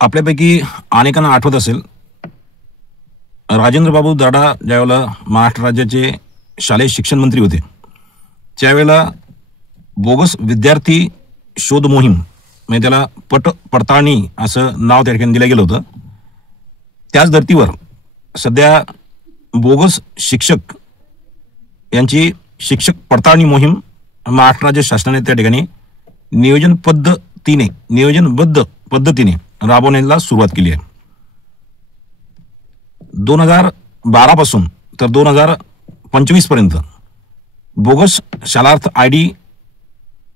आपल्यापैकी अनेकांना आठवत असेल, राजेंद्र बाबू दाढा ज्यावेळेला महाराष्ट्र राज्याचे शालेय शिक्षण मंत्री होते त्यावेळेला बोगस विद्यार्थी शोध मोहीम म्हणजे त्याला पट पडताळणी असं नाव त्या ठिकाणी दिलं गेलं होतं. त्याच धर्तीवर सध्या बोगस शिक्षक यांची शिक्षक पडताळणी मोहीम महाराष्ट्र राज्य शासनाने त्या ठिकाणी नियोजनबद्ध पद्धतीने राबवण्याला सुरुवात केली आहे. 2012 पासून तर 2025 पर्यंत बोगस शालार्थ ID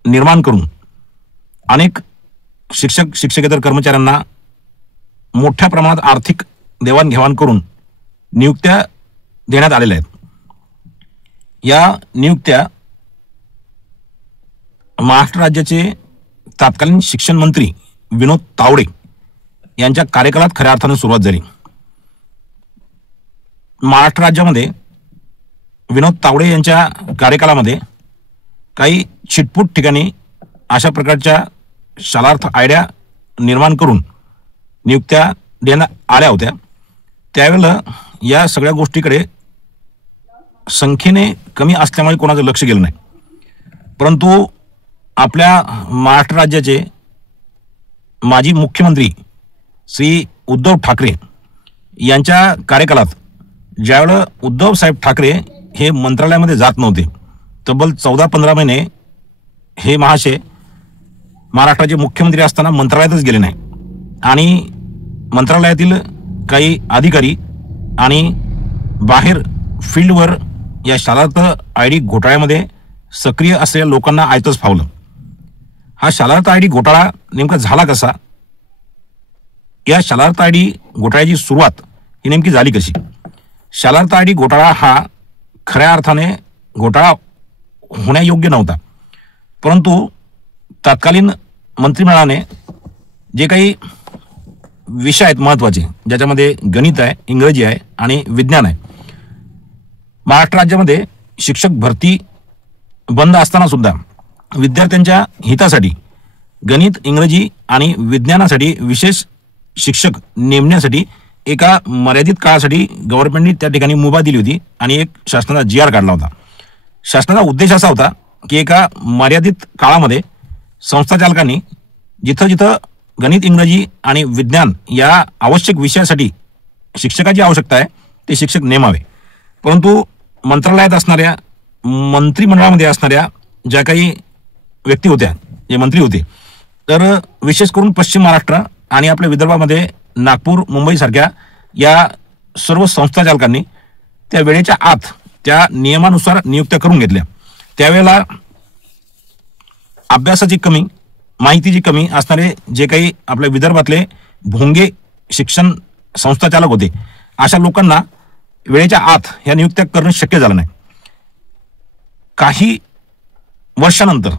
निर्माण करून अनेक शिक्षक शिक्षकेतर कर्मचाऱ्यांना मोठ्या प्रमाणात आर्थिक देवाणघेवाण करून नियुक्त्या देण्यात आलेल्या आहेत. या नियुक्त्या महाराष्ट्र राज्याचे तत्कालीन शिक्षण मंत्री विनोद तावडे यांच्या कार्यकाळात खऱ्या अर्थाने सुरुवात झाली. महाराष्ट्र राज्यामध्ये विनोद तावडे यांच्या कार्यकाळामध्ये काही छिटपूट ठिकाणी अशा प्रकारच्या शालार्थ आयडिया निर्माण करून नियुक्त्या देण्यात आल्या होत्या. त्यावेळेला या सगळ्या गोष्टीकडे संख्येने कमी असल्यामुळे कोणाचं लक्ष गेलं नाही. परंतु आपल्या महाराष्ट्र राज्याचे माजी मुख्यमंत्री श्री उद्धव ठाकरे यांच्या कार्यकाळात ज्यावेळेला उद्धव साहेब ठाकरे हे मंत्रालयामध्ये जात नव्हते, तब्बल 14-15 महिने हे महाशय महाराष्ट्राचे मुख्यमंत्री असताना मंत्रालयातच गेले नाही आणि मंत्रालयातील काही अधिकारी आणि बाहेर फील्डवर या शालार्थ ID घोटाळ्यामध्ये सक्रिय असलेल्या लोकांना आयतच फावलं. हा शालार्थ ID घोटाळा नेमका झाला कसा? या शालार्थ ID घोटाळ्याची सुरुवात ही नेमकी झाली कशी? शालार्थ ID घोटाळा हा खऱ्या अर्थाने घोटाळा होण्यायोग्य नव्हता, परंतु तत्कालीन मंत्रिमंडळाने जे काही विषय आहेत महत्त्वाचे, ज्याच्यामध्ये गणित आहे, इंग्रजी आहे आणि विज्ञान आहे, महाराष्ट्र राज्यामध्ये शिक्षक भरती बंद असताना सुद्धा विद्यार्थ्यांच्या हितासाठी गणित, इंग्रजी आणि विज्ञानासाठी विशेष शिक्षक नेमण्यासाठी एका मर्यादित काळासाठी गव्हर्नमेंटने त्या ठिकाणी मुभा दिली होती आणि एक शासनाचा GR काढला होता. शासनाचा उद्देश असा होता की एका मर्यादित काळामध्ये संस्था चालकांनी जिथं जिथं गणित, इंग्रजी आणि विज्ञान या आवश्यक विषयासाठी शिक्षकाची आवश्यकता आहे ते शिक्षक नेमावे. परंतु मंत्रालयात असणाऱ्या, मंत्रिमंडळामध्ये असणाऱ्या ज्या काही व्यक्ती होत्या, जे मंत्री होते, तर विशेष करून पश्चिम महाराष्ट्र आणि आपल्या विदर्भामध्ये नागपूर, मुंबई सारख्या या सर्व संस्था चालकांनी त्या वेळेच्या आत त्या नियमानुसार नियुक्त्या करून घेतल्या. त्यावेळेला अभ्यासाची कमी, माहितीची कमी असणारे जे काही आपल्या विदर्भातले भोंगे शिक्षण संस्था चालक होते, अशा लोकांना वेळेच्या आत ह्या नियुक्त्या करणं शक्य झालं नाही. काही वर्षानंतर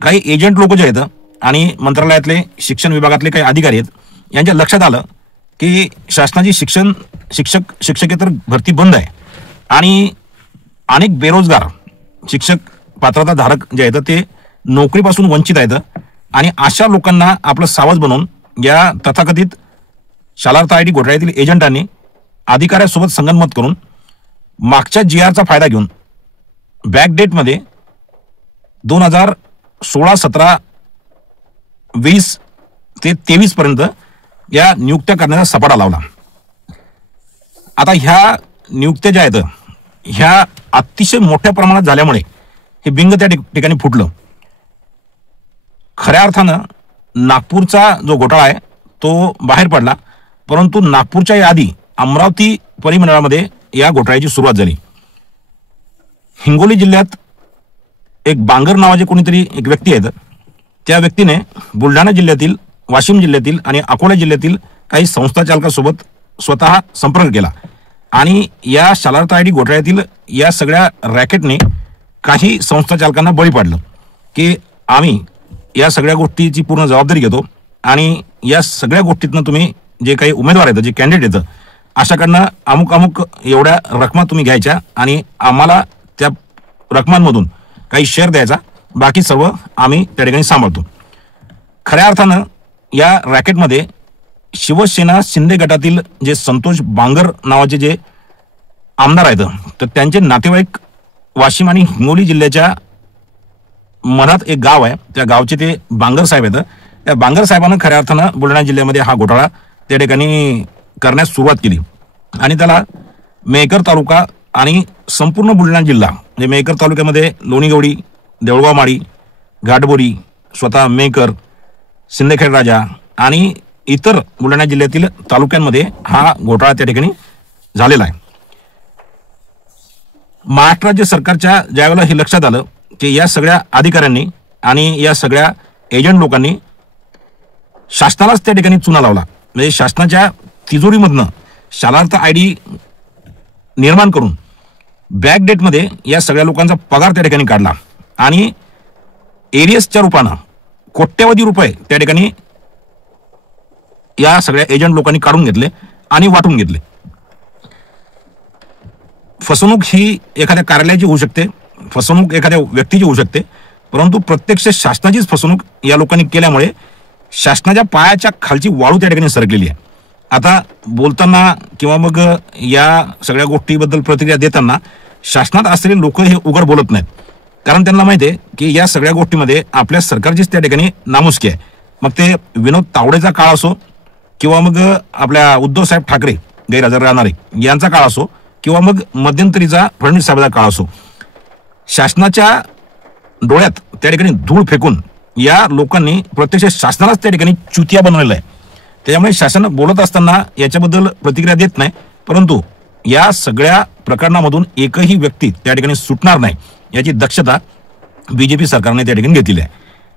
काही एजंट लोक जे आहेत आणि मंत्रालयातले शिक्षण विभागातले काही अधिकारी आहेत, यांच्या लक्षात आलं की शासनाची शिक्षक शिक्षकेतर भरती बंद आहे आणि अनेक बेरोजगार शिक्षक पात्रता धारक जे आहेत ते नोकरीपासून वंचित आहेत आणि अशा लोकांना आपलं सावज बनवून या तथाकथित शालार्थ ID घोटाळ्यातील एजंटांनी अधिकाऱ्यासोबत संगनमत करून मागच्या GRचा फायदा घेऊन बॅकडेटमध्ये 2016, 17, 20 ते 23 पर्यंत या नियुक्त्या करण्याचा सपाटा लावला. आता ह्या नियुक्त्या ज्या आहेत ह्या अतिशय मोठ्या प्रमाणात झाल्यामुळे हे बिंग त्या ठिकाणी फुटलं. खऱ्या अर्थानं नागपूरचा जो घोटाळा आहे तो बाहेर पडला, परंतु नागपूरच्या याआधी अमरावती परिमंडळामध्ये या घोटाळ्याची सुरुवात झाली. हिंगोली जिल्ह्यात एक बांगर नावाचे कोणीतरी एक व्यक्ती आहेत, त्या व्यक्तीने बुलढाणा जिल्ह्यातील, वाशिम जिल्ह्यातील आणि अकोला जिल्ह्यातील काही संस्था चालकांसोबत स्वतः संपर्क केला आणि या शालार्थ ID घोटाळ्यातील या सगळ्या रॅकेटने काही संस्था चालकांना बळी पाडलं की आम्ही या सगळ्या गोष्टीची पूर्ण जबाबदारी घेतो आणि या सगळ्या गोष्टीतनं तुम्ही जे काही उमेदवार आहेत, जे कॅन्डिडेट आहेत, अशाकडनं अमुक एवढ्या रकमा तुम्ही घ्यायच्या आणि आम्हाला त्या रकमांमधून काही शेअर द्यायचा, बाकी सर्व आम्ही त्या ठिकाणी सांभाळतो. खऱ्या अर्थानं या रॅकेटमध्ये शिवसेना शिंदे गटातील जे संतोष बांगर नावाचे जे आमदार आहेत, तर त्यांचे नातेवाईक वाशिम आणि हिंगोली जिल्ह्याच्या मधात एक गाव आहे, त्या गावचे ते बांगर साहेब आहेत. त्या बांगर साहेबांना खऱ्या अर्थानं बुलढाणा जिल्ह्यामध्ये हा घोटाळा त्या ठिकाणी करण्यास सुरुवात केली आणि त्याला मेहकर तालुका आणि संपूर्ण बुलढाणा जिल्हा म्हणजे मेहकर तालुक्यामध्ये लोणीगवडी, देऊळगाव माळी, घाटबोरी, स्वतः मेहकर, सिंदखेड राजा आणि इतर बुलढाणा जिल्ह्यातील तालुक्यांमध्ये हा घोटाळा त्या ठिकाणी झालेला आहे. महाराष्ट्र राज्य सरकारच्या ज्यावेळेला हे लक्षात आलं की या सगळ्या अधिकाऱ्यांनी आणि या सगळ्या एजंट लोकांनी शासनालाच त्या ठिकाणी चुना लावला, म्हणजे शासनाच्या तिजोरीमधनं शालार्थ आयडी निर्माण करून बॅक डेटमध्ये या सगळ्या लोकांचा पगार त्या ठिकाणी काढला आणि एरियसच्या रूपानं कोट्यवधी रुपये त्या ठिकाणी या सगळ्या एजंट लोकांनी काढून घेतले आणि वाटून घेतले. फसवणूक ही एखाद्या कार्यालयाची होऊ शकते, फसवणूक एखाद्या व्यक्तीची होऊ शकते, परंतु प्रत्यक्ष शासनाचीच फसवणूक या लोकांनी केल्यामुळे शासनाच्या पायाच्या खालची वाळू त्या ठिकाणी सरकलेली आहे. आता बोलताना किंवा मग या सगळ्या गोष्टीबद्दल प्रतिक्रिया देताना शासनात असलेले लोक हे उघड बोलत नाहीत, कारण त्यांना माहिती आहे की या सगळ्या गोष्टीमध्ये आपल्या सरकारचीच त्या ठिकाणी नामुष्की आहे. मग ते विनोद तावडेचा काळ असो किंवा मग आपल्या उद्धव साहेब ठाकरे गैरहजर राहणारे यांचा काळ असो किंवा मग मध्यंतरीचा फडणवीस साहेबांचा काळ असो, शासनाच्या डोळ्यात त्या ठिकाणी धूळ फेकून या लोकांनी प्रत्यक्ष शासनालाच त्या ठिकाणी चुतिया बनवलेला आहे. त्याच्यामुळे शासन बोलत असताना याच्याबद्दल प्रतिक्रिया देत नाही, परंतु या सगळ्या प्रकरणामधून एकही व्यक्ती त्या ठिकाणी सुटणार नाही याची दक्षता बीजेपी सरकारने त्या ठिकाणी घेतलेली आहे.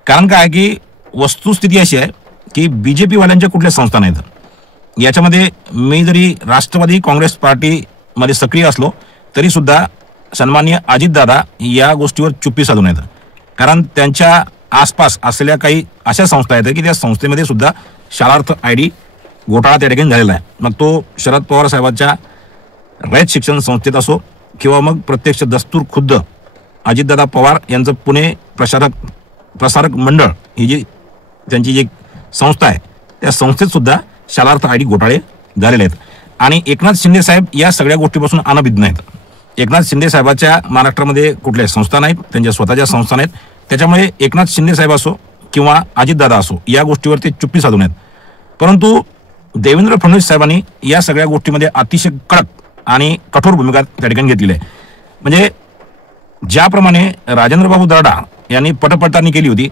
कारण काय की वस्तुस्थिती अशी आहे की बीजेपी वाल्यांच्या कुठल्या संस्था नाहीत. याच्यामध्ये मी जरी राष्ट्रवादी काँग्रेस पार्टीमध्ये सक्रिय असलो तरी सुद्धा सन्माननीय अजितदादा या गोष्टीवर चुप्पी साधून आहेत, कारण त्यांच्या आसपास असलेल्या काही अशा संस्था आहेत की त्या संस्थेमध्ये सुद्धा शालार्थ आयडी घोटाळा त्या ठिकाणी झालेला आहे. मग तो शरद पवार साहेबांच्या रयत शिक्षण संस्थेत असो किंवा मग प्रत्यक्ष दस्तूर खुद्द अजितदादा पवार यांचं पुणे प्रसारक मंडळ ही जी त्यांची जी संस्था आहे त्या संस्थेत सुद्धा शालार्थ आयडी घोटाळे झालेले आहेत. आणि एकनाथ शिंदे साहेब या सगळ्या गोष्टीपासून अनभिज्ञ आहेत. एकनाथ शिंदे साहेबाच्या महाराष्ट्रामध्ये कुठल्या संस्था नाहीत, त्यांच्या स्वतःच्या संस्था नाहीत. त्याच्यामुळे एकनाथ शिंदे साहेब असो किंवा अजितदादा असो या गोष्टीवर ते चुप्पी साधून आहेत. परंतु देवेंद्र फडणवीस साहेबांनी या सगळ्या गोष्टीमध्ये अतिशय कडक आणि कठोर भूमिका त्या ठिकाणी घेतलेली आहे. म्हणजे ज्याप्रमाणे राजेंद्रबाबू दर्डा यांनी पटपडताळणी केली होती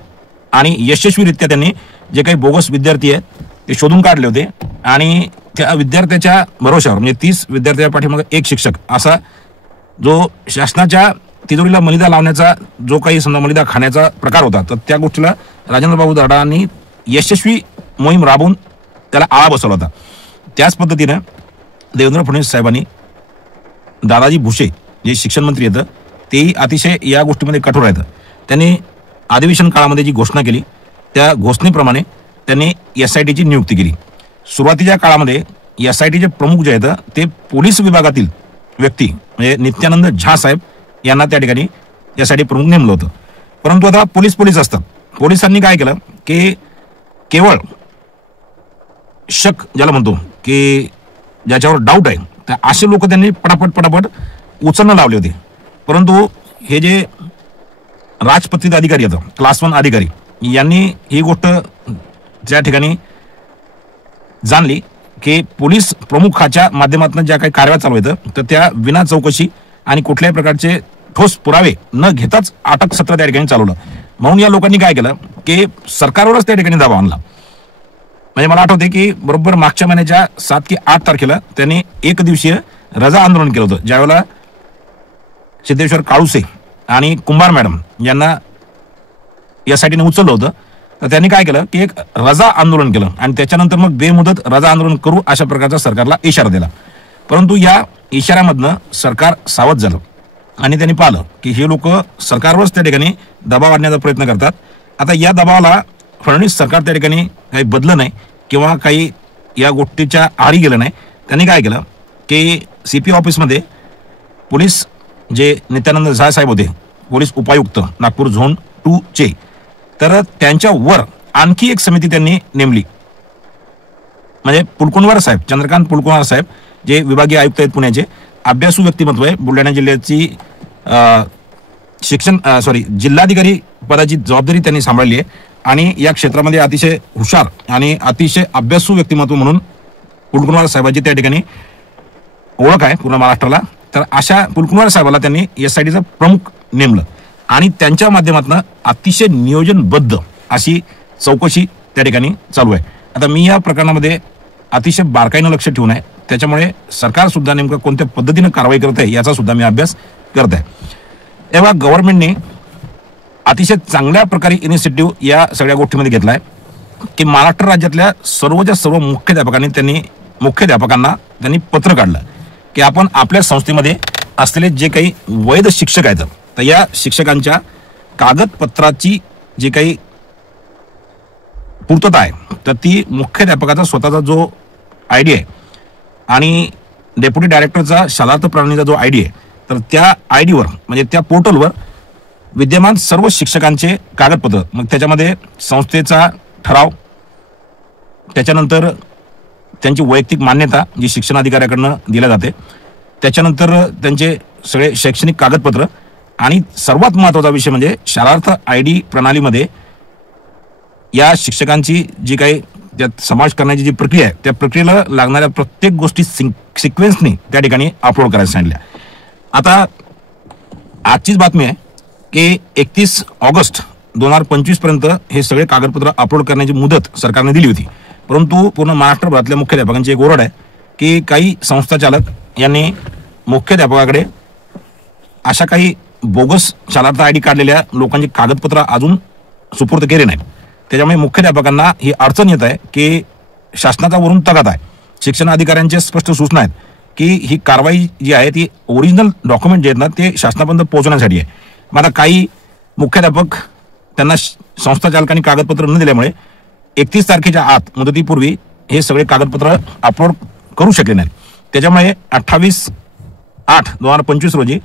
आणि यशस्वीरित्या त्यांनी जे काही बोगस विद्यार्थी आहेत ते शोधून काढले होते आणि त्या विद्यार्थ्याच्या भरोशावर म्हणजे 30 विद्यार्थ्या पाठीमागे एक शिक्षक असा जो शासनाच्या तिजोरीला मलिदा लावण्याचा जो काही समजा मलिदा खाण्याचा प्रकार होता, तर त्या गोष्टीला राजेंद्रबाबू दर्डांनी यशस्वी मोहीम राबवून त्याला आळा बसवला होता. त्याच पद्धतीनं देवेंद्र फडणवीस साहेबांनी दादाजी भुसे जे शिक्षण मंत्री आहेत तेही अतिशय या गोष्टीमध्ये कठोर आहेत. त्यांनी अधिवेशन काळामध्ये जी घोषणा केली त्या घोषणेप्रमाणे त्यांनी SITची नियुक्ती केली. सुरुवातीच्या काळामध्ये SITचे प्रमुख जे आहेत ते पोलीस विभागातील व्यक्ती म्हणजे नित्यानंद झा साहेब यांना त्या ठिकाणी SIT प्रमुख नेमलं होतं. परंतु आता पोलीस असतात, पोलिसांनी काय केलं की केवळ शक ज्याला म्हणतो की ज्याच्यावर डाऊट आहे तर असे लोक त्यांनी पटापट उचलणं लावले होते. परंतु हे जे राजपत्रित अधिकारी आहेत, क्लास 1 अधिकारी, यांनी ही गोष्ट ज्या ठिकाणी जाणली की पोलीस प्रमुखाच्या माध्यमातून ज्या काही कारवाया चालू आहेत तर त्या विना चौकशी आणि कुठल्याही प्रकारचे ठोस पुरावे न घेताच अटक सत्र त्या ठिकाणी चालवलं. म्हणून या लोकांनी काय केलं की सरकारवरच त्या ठिकाणी दबाव आणला. म्हणजे मला आठवते की बरोबर मागच्या महिन्याच्या 7 की 8 तारखेला त्यांनी एक दिवसीय रजा आंदोलन केलं होतं, ज्यावेळेला सिद्धेश्वर काळुसे आणि कुंभार मॅडम यांना यासाठी उचललं होतं. तर त्यांनी काय केलं की एक रजा आंदोलन केलं आणि त्याच्यानंतर मग बेमुदत रजा आंदोलन करू अशा प्रकारचा सरकारला इशारा दिला. परंतु या इशाऱ्यामधनं सरकार सावध झालं आणि त्यांनी पाहिलं की हे लोक सरकारवरच त्या ठिकाणी दबाव आणण्याचा प्रयत्न करतात. आता या दबावाला फडणवीस सरकार त्या ठिकाणी काही बदलं नाही किंवा काही या गोष्टीच्या आहारी गेलं नाही. त्यांनी काय केलं की CP ऑफिसमध्ये पोलीस जे नित्यानंद झा साहेब होते, पोलीस उपायुक्त नागपूर झोन 2 चे, तर त्यांच्या वर आणखी एक समिती त्यांनी नेमली म्हणजे पुलकुंडवार साहेब, चंद्रकांत पुलकुंडवार साहेब जे विभागीय आयुक्त आहेत पुण्याचे, अभ्यासू व्यक्तिमत्व आहे. बुलढाणा जिल्ह्याची जिल्हाधिकारी पदाची जबाबदारी त्यांनी सांभाळली आहे आणि या क्षेत्रामध्ये अतिशय हुशार आणि अतिशय अभ्यासू व्यक्तिमत्व म्हणून पुलकुंडवार साहेबांची त्या ठिकाणी ओळख आहे पूर्ण महाराष्ट्राला. तर अशा पुलकुंडवार साहेबाला त्यांनी SITचं प्रमुख नेमलं आणि त्यांच्या माध्यमातून अतिशय नियोजनबद्ध अशी चौकशी त्या ठिकाणी चालू आहे. आता मी या प्रकरणामध्ये अतिशय बारकाईनं लक्ष ठेवून आहे, त्याच्यामुळे सरकार सुद्धा नेमकं कोणत्या पद्धतीनं कारवाई करत आहे याचा सुद्धा मी अभ्यास करत आहे. तेव्हा गव्हर्नमेंटने अतिशय चांगल्या प्रकारे इनिशिएटिव्ह या सगळ्या गोष्टीमध्ये घेतला आहे की महाराष्ट्र राज्यातल्या सर्वच्या सर्व मुख्याध्यापकांना त्यांनी पत्र काढलं की आपण आपल्या संस्थेमध्ये असलेले जे काही वैध शिक्षक आहेत तर या शिक्षकांच्या कागदपत्राची जी काही पूर्तता आहे तर ती मुख्याध्यापकाचा स्वतःचा जो ID आहे आणि डेप्युटी डायरेक्टरचा शालार्थ प्रणालीचा जो ID आहे तर त्या IDवर म्हणजे त्या पोर्टलवर विद्यमान सर्व शिक्षकांचे कागदपत्र, मग त्याच्यामध्ये संस्थेचा ठराव, त्याच्यानंतर त्यांची वैयक्तिक मान्यता जी शिक्षणाधिकाऱ्याकडनं दिल्या जाते, त्याच्यानंतर त्यांचे सगळे शैक्षणिक कागदपत्र आणि सर्वात महत्त्वाचा विषय म्हणजे शालार्थ ID प्रणालीमध्ये या शिक्षकांची जी काही त्यात समावेश करण्याची जी प्रक्रिया आहे त्या प्रक्रियेला लागणाऱ्या प्रत्येक गोष्टी सिक्वेन्सनी त्या ठिकाणी अपलोड करायला सांगितल्या. आता आजचीच बातमी आहे की 31 ऑगस्ट 2025 पर्यंत हे सगळे कागदपत्र अपलोड करण्याची मुदत सरकारने दिली होती. परंतु पूर्ण महाराष्ट्रभरातल्या मुख्याध्यापकांची एक ओरड आहे की काही संस्थाचालक यांनी मुख्याध्यापकाकडे अशा काही बोगस शालार्थ ID काढलेल्या लोकांची कागदपत्र अजून सुपूर्द केले नाहीत. त्याच्यामुळे मुख्याध्यापकांना ही अडचण येत आहे की शासनाचा वरून तगादा आहे, शिक्षण अधिकाऱ्यांच्या स्पष्ट सूचना आहेत की ही कारवाई जी आहे ती ओरिजिनल डॉक्युमेंट जे आहेत ना ते शासनापर्यंत पोहोचण्यासाठी आहे. मग आता काही मुख्याध्यापक त्यांना संस्था चालकांनी कागदपत्र न दिल्यामुळे 31 तारखेच्या आत मुदतीपूर्वी हे सगळे कागदपत्र अपलोड करू शकले नाहीत. त्याच्यामुळे 28/8/2025 रोजी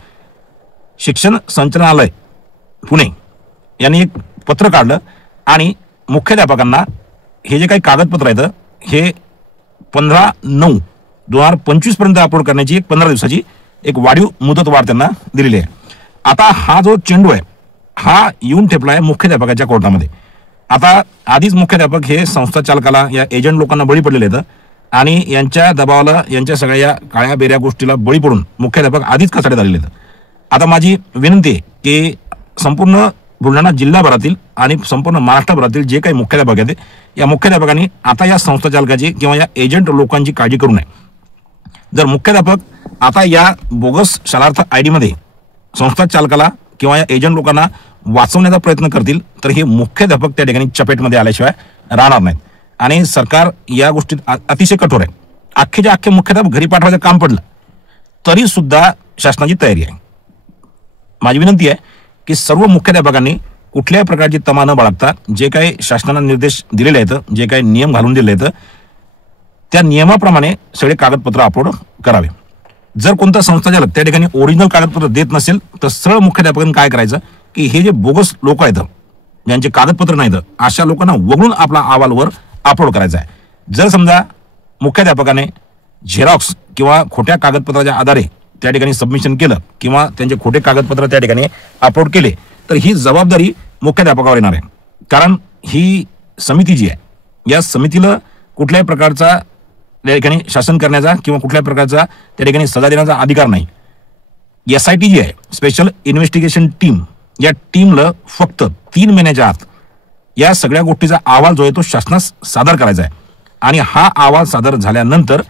शिक्षण संचालनालय पुणे यांनी एक पत्र काढलं आणि मुख्याध्यापकांना हे जे काही कागदपत्र आहेत हे 15/9/2025 पर्यंत अपलोड करण्याची 15 दिवसाची एक वाढीव मुदतवाढ त्यांना दिलेली आहे. आता हा जो चेंडू आहे हा येऊन ठेपला आहे मुख्याध्यापकाच्या कोर्टामध्ये. आता आधीच मुख्याध्यापक हे संस्था चालकाला या एजंट लोकांना बळी पडलेले आहेत आणि यांच्या दबावाला यांच्या सगळ्या या काळ्या बेऱ्या गोष्टीला बळी पडून मुख्याध्यापक आधीच कचाट्यात आलेले आहेत. आता माझी विनंती आहे की संपूर्ण बुलढाणा जिल्हाभरातील आणि संपूर्ण महाराष्ट्रभरातील जे काही मुख्याध्यापक आहेत या मुख्याध्यापकांनी आता या संस्था चालकाची किंवा या एजंट लोकांची काळजी करू नये. जर मुख्याध्यापक आता या बोगस शालार्थ ID मध्ये संस्था चालकाला किंवा या एजंट लोकांना वाचवण्याचा प्रयत्न करतील तर हे मुख्याध्यापक त्या ठिकाणी चपेटमध्ये आल्याशिवाय राहणार नाहीत. आणि सरकार या गोष्टीत अतिशय कठोर आहे. अख्खेच्या अख्खे मुख्याध्यापक घरी पाठवायचं काम पडलं तरी सुद्धा शासनाची तयारी आहे. माझी विनंती आहे की सर्व मुख्याध्यापकांनी कुठल्याही प्रकारची तमा न बाळगता जे काही शासनाने निर्देश दिलेले आहेत, जे काही नियम घालून दिले आहेत त्या नियमाप्रमाणे सगळे कागदपत्र अपलोड करावे. जर कोणता संस्थाचालक त्या ठिकाणी ओरिजिनल कागदपत्र देत नसेल तर सरळ मुख्याध्यापकांनी काय करायचं की हे जे बोगस लोक आहेत ज्यांचे कागदपत्र नाहीत अशा लोकांना वगळून आपला अहवालवर अपलोड करायचा आहे. जर समजा मुख्याध्यापकाने झेरॉक्स किंवा खोट्या कागदपत्राच्या आधारे त्या ठिकाणी सबमिशन केलं किंवा त्यांचे खोटे कागदपत्र त्या ठिकाणी अपलोड केले तर ही जबाबदारी मुख्याध्यापकावर येणार आहे. कारण ही समिती जी आहे या समितीला कुठल्याही प्रकारचा त्या ठिकाणी शासन करण्याचा किंवा कुठल्याही प्रकारचा त्या ठिकाणी सजा देण्याचा अधिकार नाही. SIT जी आहे स्पेशल इन्व्हेस्टिगेशन टीम, या टीमला फक्त 3 महिन्याच्या आत या सगळ्या गोष्टीचा अहवाल जो आहे तो शासनास सादर करायचा आहे आणि हा अहवाल सादर झाल्यानंतर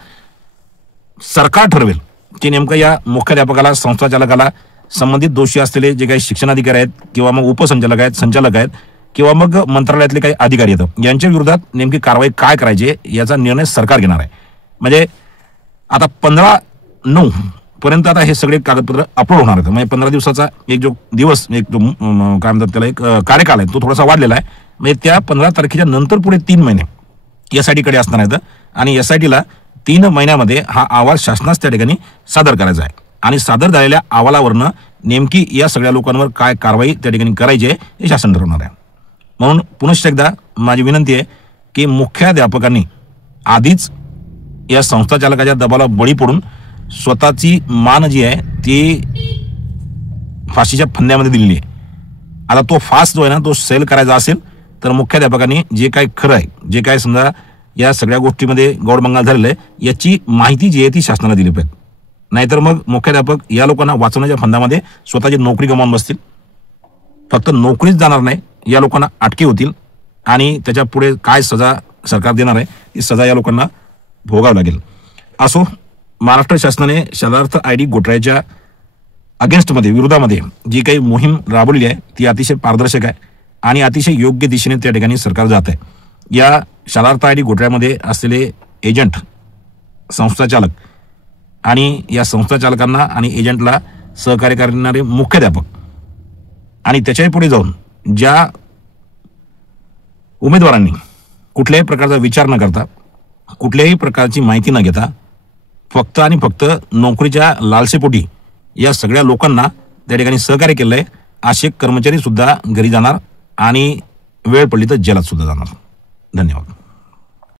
सरकार ठरवेल की नेमकं या मुख्याध्यापकाला संस्थाचालकाला संबंधित दोषी असलेले जे काही शिक्षणाधिकारी आहेत किंवा मग उपसंचालक आहेत, संचालक आहेत किंवा मग मंत्रालयातले काही अधिकारी आहेत यांच्या विरोधात नेमकी कारवाई काय करायची याचा निर्णय सरकार घेणार आहे. म्हणजे आता 15/9 पर्यंत आता हे सगळे कागदपत्र अपलोड होणार आहेत. म्हणजे 15 दिवसाचा एक जो दिवस एक जो काय म्हणतात त्याला एक कार्यकाल आहे तो थोडासा वाढलेला आहे. म्हणजे त्या 15 तारखेच्या नंतर पुढे 3 महिने SIT कडे असणार आहेत आणि SITला 3 महिन्यामध्ये हा अहवाल शासनास त्या ठिकाणी सादर करायचा आहे आणि सादर झालेल्या अहवालावरनं नेमकी या सगळ्या लोकांवर काय कारवाई त्या ठिकाणी करायची आहे हे शासन ठरवणार आहे. म्हणून पुनश्च एकदा माझी विनंती आहे की मुख्याध्यापकांनी आधीच या संस्था चालकाच्या दबावाला बळी पडून स्वतःची मान जी आहे ती फाशीच्या फंद्यामध्ये दिलेली आहे. आता तो फास जो आहे ना तो सेल करायचा असेल तर मुख्याध्यापकांनी जे काय खरं आहे, जे काय समजा या सगळ्या गोष्टीमध्ये गौडबंगाल झालेलं आहे याची माहिती जी आहे ती शासनाला दिली पाहिजे. नाहीतर मग मुख्याध्यापक या लोकांना वाचवण्याच्या फंदामध्ये स्वतःची नोकरी गमावून बसतील. फक्त नोकरीच जाणार नाही, या लोकांना अटके होतील आणि त्याच्या पुढे काय सजा सरकार देणार आहे ती सजा या लोकांना भोगावं लागेल. असो, महाराष्ट्र शासनाने शालार्थ ID घोटाळ्याच्या अगेन्स्टमध्ये, विरोधामध्ये जी काही मोहीम राबवली आहे ती अतिशय पारदर्शक आहे आणि अतिशय योग्य दिशेने त्या ठिकाणी सरकार जात आहे. या शालार्थ ID घोटाळ्यामध्ये असलेले एजंट, संस्था चालक आणि या संस्था चालकांना आणि एजंटला सहकार्य करणारे मुख्याध्यापक आणि त्याच्याही पुढे जाऊन ज्या उमेदवारांनी कुठल्याही प्रकारचा विचार न करता, कुठल्याही प्रकारची माहिती न घेता फक्त आणि फक्त नोकरीच्या लालसेपोटी या सगळ्या लोकांना त्या ठिकाणी सहकार्य केलंय, असे कर्मचारी सुद्धा घरी जाणार आणि वेळ पडली तर जेलात सुद्धा जाणार. धन्यवाद.